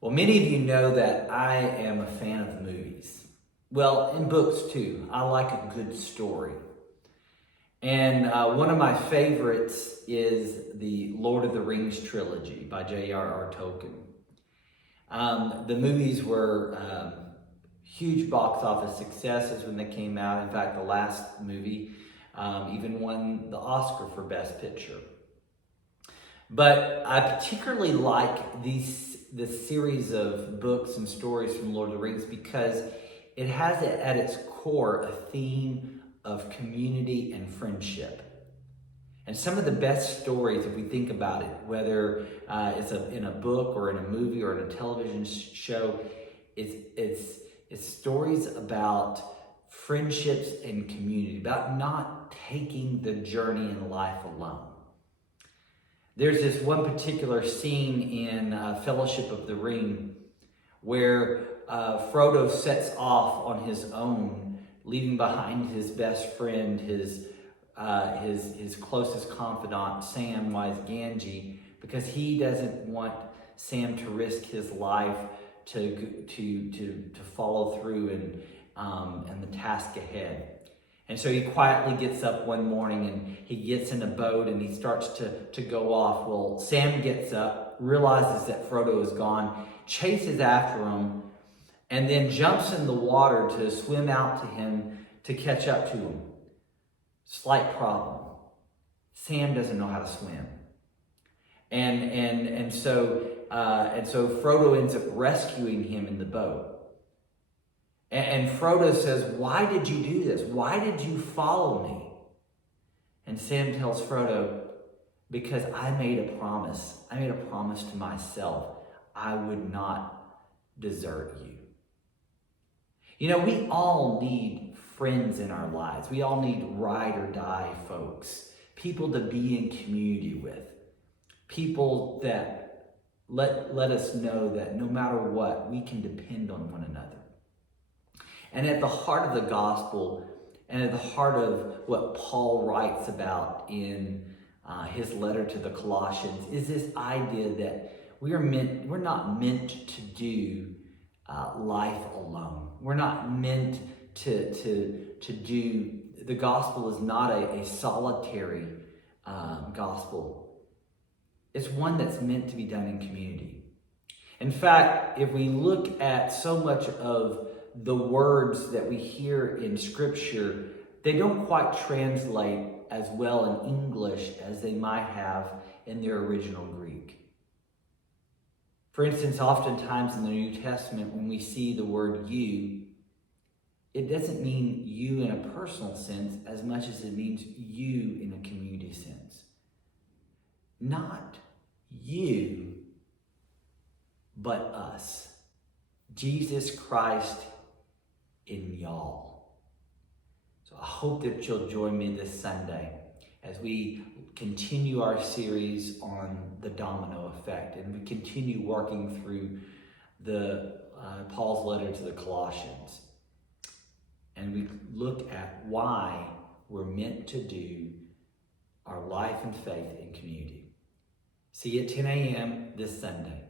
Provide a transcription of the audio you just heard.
Well, many of you know that I am a fan of movies. Well, in books too. I like a good story. And one of my favorites is the Lord of the Rings trilogy by J.R.R. Tolkien. The movies were huge box office successes when they came out. In fact, the last movie even won the Oscar for Best Picture. But I particularly like this series of books and stories from Lord of the Rings because it has at its core a theme of community and friendship. And some of the best stories, if we think about it, whether it's in a book or in a movie or in a television show, it's stories about friendships and community, about not taking the journey in life alone. There's this one particular scene in Fellowship of the Ring where Frodo sets off on his own, leaving behind his best friend, his closest confidant, Samwise Gamgee, because he doesn't want Sam to risk his life to follow through and the task ahead. And so he quietly gets up one morning and he gets in a boat and he starts to go off. Well, Sam gets up, realizes that Frodo is gone, chases after him, and then jumps in the water to swim out to him to catch up to him. Slight problem. Sam doesn't know how to swim. And so Frodo ends up rescuing him in the boat. And Frodo says, "Why did you do this? Why did you follow me?" And Sam tells Frodo, "Because I made a promise. I made a promise to myself. I would not desert you." You know, we all need friends in our lives. We all need ride or die folks. People to be in community with. People that let us know that no matter what, we can depend on one another. And at the heart of the gospel, and at the heart of what Paul writes about in his letter to the Colossians, is this idea that we're not meant to do life alone. We're not meant to do. The gospel is not a solitary gospel. It's one that's meant to be done in community. In fact, if we look at so much of the words that we hear in Scripture, they don't quite translate as well in English as they might have in their original Greek. For instance, oftentimes in the New Testament, when we see the word you, it doesn't mean you in a personal sense as much as it means you in a community sense. Not you, but us. Jesus Christ in y'all. So I hope that you'll join me this Sunday as we continue our series on the domino effect and we continue working through Paul's letter to the Colossians. And we look at why we're meant to do our life and faith in community. See you at 10 a.m. this Sunday.